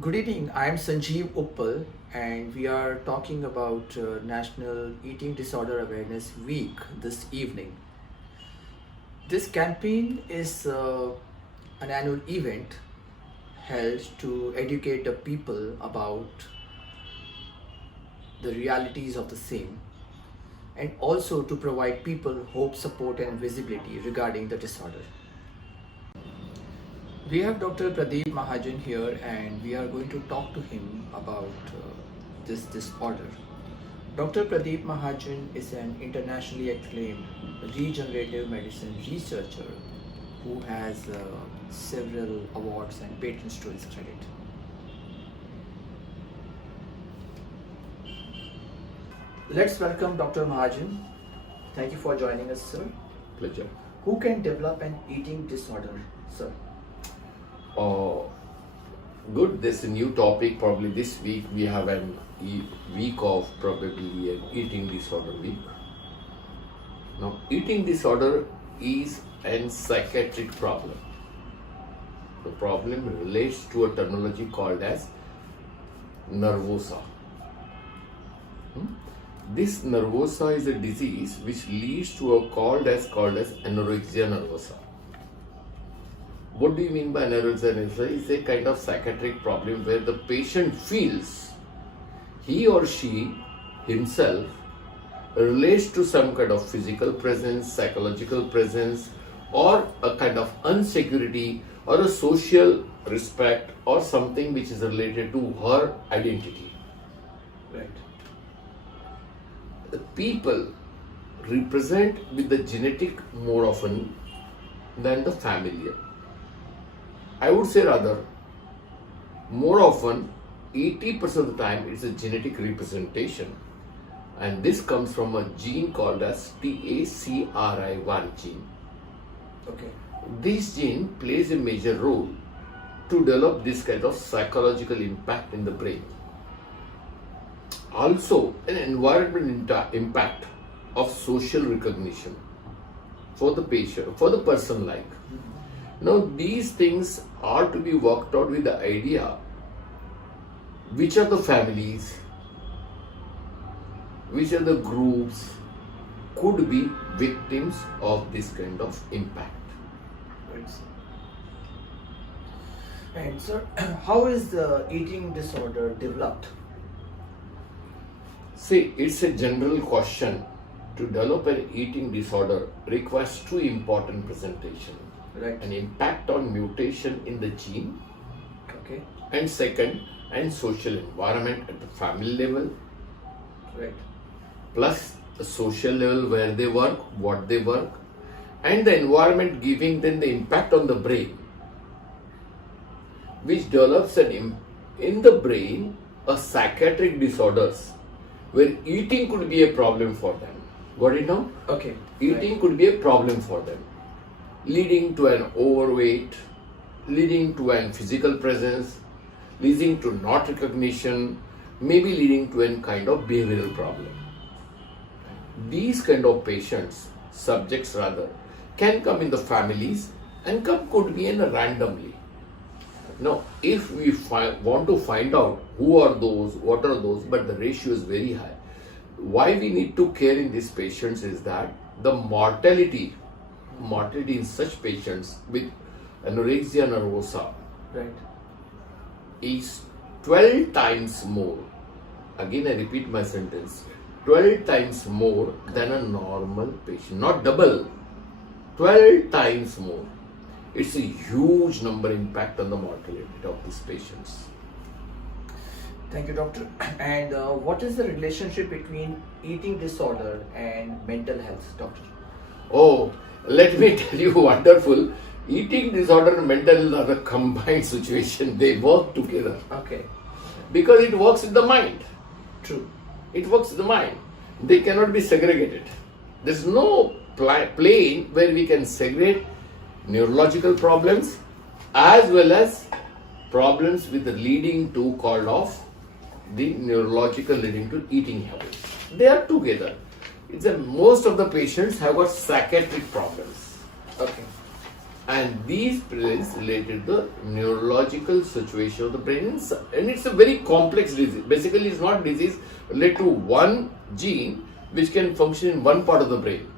Good evening. I'm Sanjeev Uppal, and we are talking about National Eating Disorder Awareness Week this evening. This campaign is an annual event held to educate the people about the realities of the same and also to provide people hope, support, and visibility regarding the disorder. We have Dr. Pradeep Mahajan here, and we are going to talk to him about this disorder. Dr. Pradeep Mahajan is an internationally acclaimed regenerative medicine researcher who has several awards and patents to his credit. Let's welcome Dr. Mahajan. Thank you for joining us, sir. Pleasure. Who can develop an eating disorder, sir? Oh, good. There's a new topic. Probably this week we have an week of probably an eating disorder week. Now, eating disorder is a psychiatric problem. The problem relates to a terminology called as nervosa. This nervosa is a disease which leads to a called as anorexia nervosa. What do you mean by anorexia nervosa? It's a kind of psychiatric problem where the patient feels he or she himself relates to some kind of physical presence, psychological presence, or a kind of insecurity or a social respect or something which is related to her identity. Right. The people represent with the genetic more often than the familial. I would say rather, more often, 80% of the time it's a genetic representation, and this comes from a gene called as TACRI1 gene. Okay. This gene plays a major role to develop this kind of psychological impact in the brain. Also, an environmental impact of social recognition for the patient, for the person like. Now, these things are to be worked out with the idea which are the families, which are the groups could be victims of this kind of impact. Right, sir. And sir, how is the eating disorder developed? See, it's a general question. To develop an eating disorder requires two important presentations. Right. An impact on mutation in the gene, Okay. and second, and social environment at the family level, Right. plus the social level where they work, what they work, and the environment giving them the impact on the brain, which develops in the brain a psychiatric disorders where eating could be a problem for them. Got it now? Okay. Eating could be a problem for them, leading to an overweight, leading to an physical presence, leading to not recognition, maybe leading to a kind of behavioral problem. These kind of patients, subjects rather, can come in the families and could be in randomly. Now, if we want to find out who are those, what are those, but the ratio is very high. Why we need to care in these patients is that the mortality in such patients with anorexia nervosa Right. is 12 times more. Again, I repeat my sentence. 12 times more than a normal patient. Not double. 12 times more. It's a huge number impact on the mortality of these patients. Thank you, doctor. And what is the relationship between eating disorder and mental health, doctor? Oh, let me tell you, wonderful. Eating disorder and mental health are a combined situation. They work together. Okay. Because it works with the mind. True. It works with the mind. They cannot be segregated. There's no plane where we can segregate neurological problems as well as problems with the leading to called off the neurological leading to eating habits. They are together. It's most of the patients have got psychiatric problems. Okay. And these is related to the neurological situation of the brain, and it's a very complex disease. Basically, it's not disease related to one gene which can function in one part of the brain.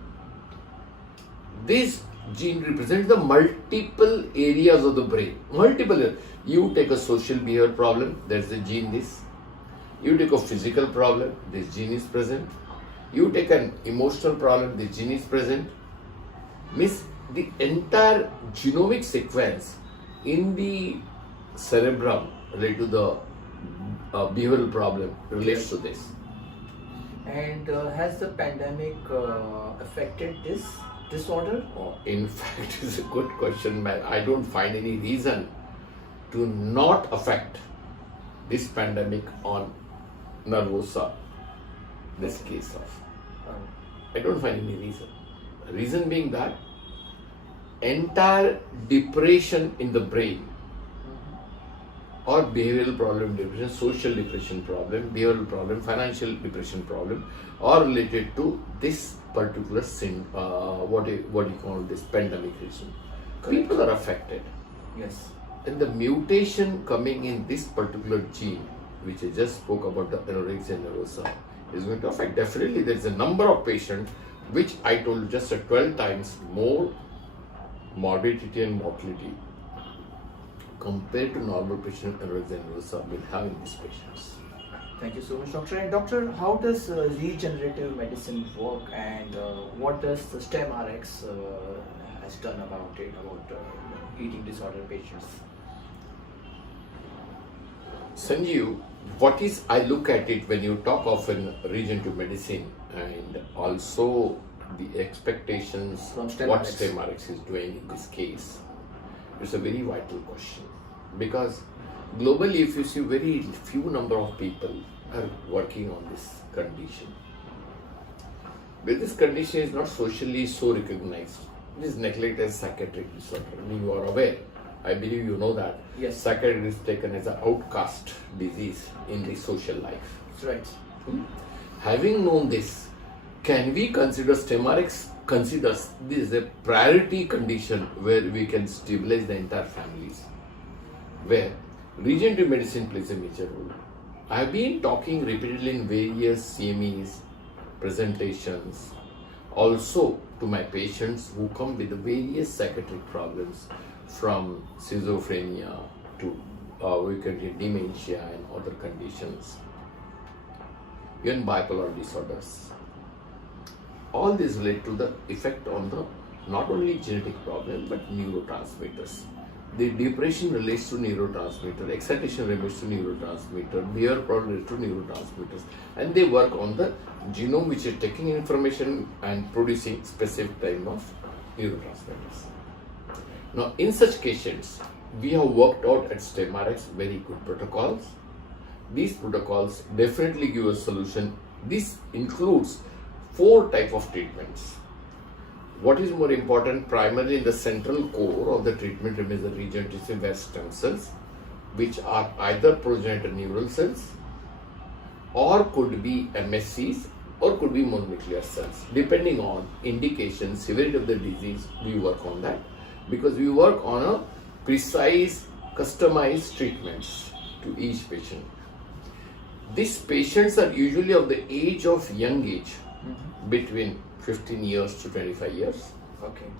This gene represents the multiple areas of the brain. You take a social behavior problem, there's a gene this. You take a physical problem, this gene is present. You take an emotional problem, this gene is present. Means the entire genomic sequence in the cerebrum related to the behavioral problem relates to this. And has the pandemic affected this disorder? In fact, it's a good question, man. I don't find any reason to not affect this pandemic on nervosa, this case of. I don't find any reason. Reason being that entire depression in the brain or behavioral problem depression, social depression problem, behavioral problem, financial depression problem are related to this particular what you call this pandemic reason. People are affected. Yes. And the mutation coming in this particular gene, which I just spoke about, the anorexia nervosa, is going to affect. Definitely, there is a number of patients which I told you just 12 times more morbidity and mortality compared to normal patient anorexia nervosa will have in these patients. Thank you so much, doctor. And doctor, how does regenerative medicine work, and what does the STEM-RX has done about it, about eating disorder patients? Sanjeev, what is, I look at it when you talk of an regenerative medicine and also the expectations From what STEM-RX. STEM-RX is doing in this case. It's a very vital question because globally, if you see, very few number of people are working on this condition. But this condition is not socially so recognized. It is neglected as psychiatric disorder. I mean, you are aware. I believe you know that. Yes. Psychiatry is taken as an outcast disease in the social life. That's right. Having known this, can we consider STEM-RX considers this a priority condition where we can stabilize the entire families, where regenerative medicine plays a major role. I have been talking repeatedly in various CMEs, presentations, also to my patients who come with various psychiatric problems from schizophrenia to we can get dementia and other conditions, even bipolar disorders. All these relate to the effect on the not only genetic problem but neurotransmitters. The depression relates to neurotransmitter, excitation relates to neurotransmitter, behavior problem relates to neurotransmitters, and they work on the genome which is taking information and producing specific type of neurotransmitters. Now, in such cases, we have worked out at STEM-RX very good protocols. These protocols definitely give a solution. This includes 4 types of treatments. What is more important, primarily in the central core of the treatment remains the regenerative stem cells, which are either progenitor neural cells or could be MSCs or could be mononuclear cells. Depending on indication, severity of the disease, we work on that because we work on a precise, customized treatments to each patient. These patients are usually of the young age, between 15 years to 25 years. Okay.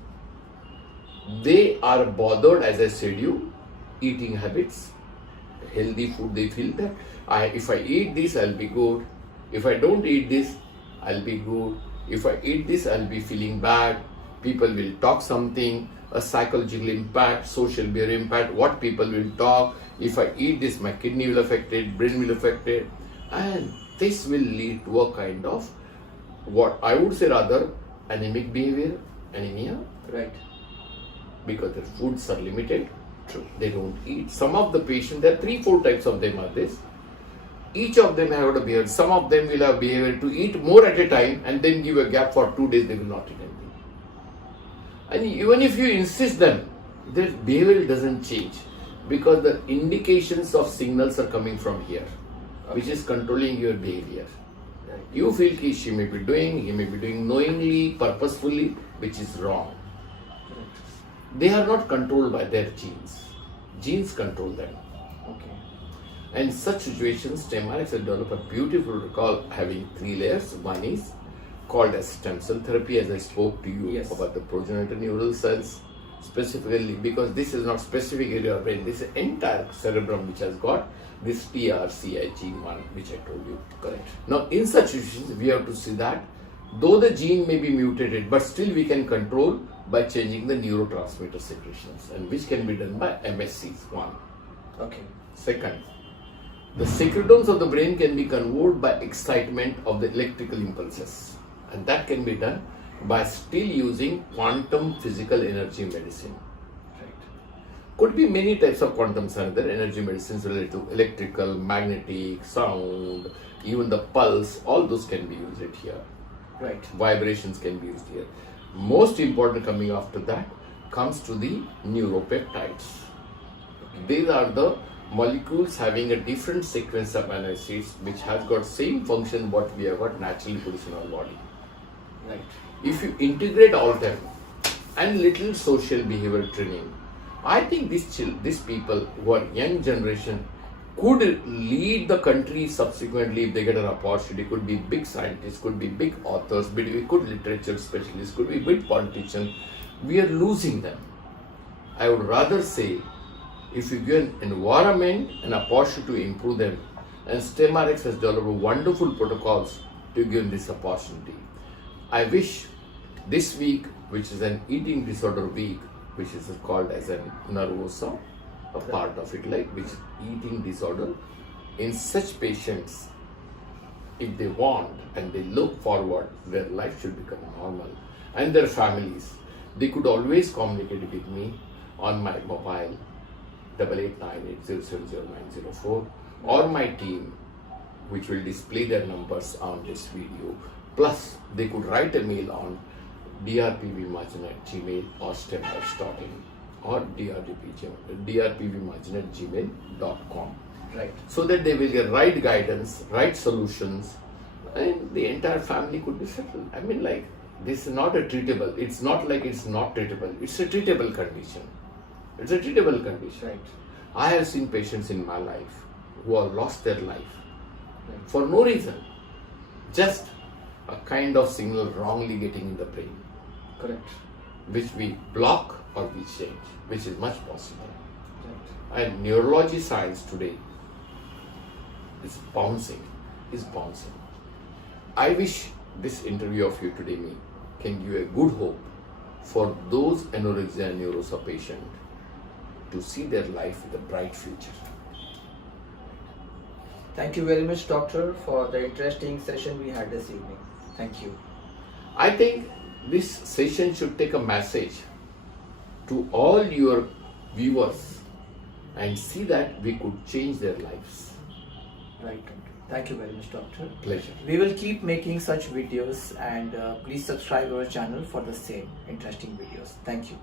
They are bothered, as I said you, eating habits, healthy food. They feel that if I eat this, I'll be good. If I don't eat this, I'll be good. If I eat this, I'll be feeling bad. People will talk something, a psychological impact, social behavior impact, what people will talk. If I eat this, my kidney will affect it, brain will affect it. And this will lead to a kind of what I would say rather anemic behavior, anemia. Right. Because their foods are limited. True. They don't eat. Some of the patients, there are 3-4 types of them are this. Each of them have a behavior. Some of them will have behavior to eat more at a time and then give a gap for 2 days, they will not eat anything. And even if you insist them, their behavior doesn't change because the indications of signals are coming from here, which is controlling your behavior. You feel that she may be doing, he may be doing knowingly, purposefully, which is wrong. They are not controlled by their genes. Genes control them. Okay. And in such situations, stem cells develop a beautiful recall having 3 layers. One is called as stem cell therapy, as I spoke to you Yes. about the progenitor neural cells, specifically because this is not specific area of brain, this is entire cerebrum which has got this TRCI gene 1 which I told you. Correct. Now in such situations we have to see that though the gene may be mutated, but still we can control by changing the neurotransmitter secretions, and which can be done by MSCs. 1. Okay. Second, the secretomes of the brain can be conveyed by excitement of the electrical impulses, and that can be done by still using quantum physical energy medicine. Right. Could be many types of quantum there, energy medicines related to electrical, magnetic, sound, even the pulse, all those can be used here. Right. Vibrations can be used here. Most important coming after that comes to the neuropeptides. These are the molecules having a different sequence of amino acids which has got same function what we have got naturally produced in our body. Right. If you integrate all them and little social behavior training, I think these people who are young generation could lead the country subsequently if they get an opportunity. Could be big scientists, could be big authors, could be good literature specialists, could be big politicians. We are losing them. I would rather say, if you give an environment an opportunity to improve them, and STEMRx has developed wonderful protocols to give this opportunity. I wish this week, which is an eating disorder week, which is called as a nervosa, a part of it, like which is eating disorder, in such patients, if they want and they look forward, their life should become normal, and their families, they could always communicate with me on my mobile 8898070904 or my team, which will display their numbers on this video. Plus, they could write a mail on drpvmahajan@gmail or stemworks.in or drpvmahajan@gmail.com. Right. So that they will get right guidance, right solutions, and the entire family could be settled. I mean, like, this is not a treatable. It's not like it's not treatable. It's a treatable condition. It's a treatable condition. Right. I have seen patients in my life who have lost their life Right. for no reason, just a kind of signal wrongly getting in the brain, Correct. which we block or we change, which is much possible. Right. And neurology science today is bouncing. I wish this interview of you today can give a good hope for those anorexia and neurosa patients to see their life with a bright future. Thank you very much, doctor, for the interesting session we had this evening. Thank you. I think this session should take a message to all your viewers and see that we could change their lives. Right. Thank you very much, doctor. Pleasure. We will keep making such videos, and please subscribe our channel for the same interesting videos. Thank you.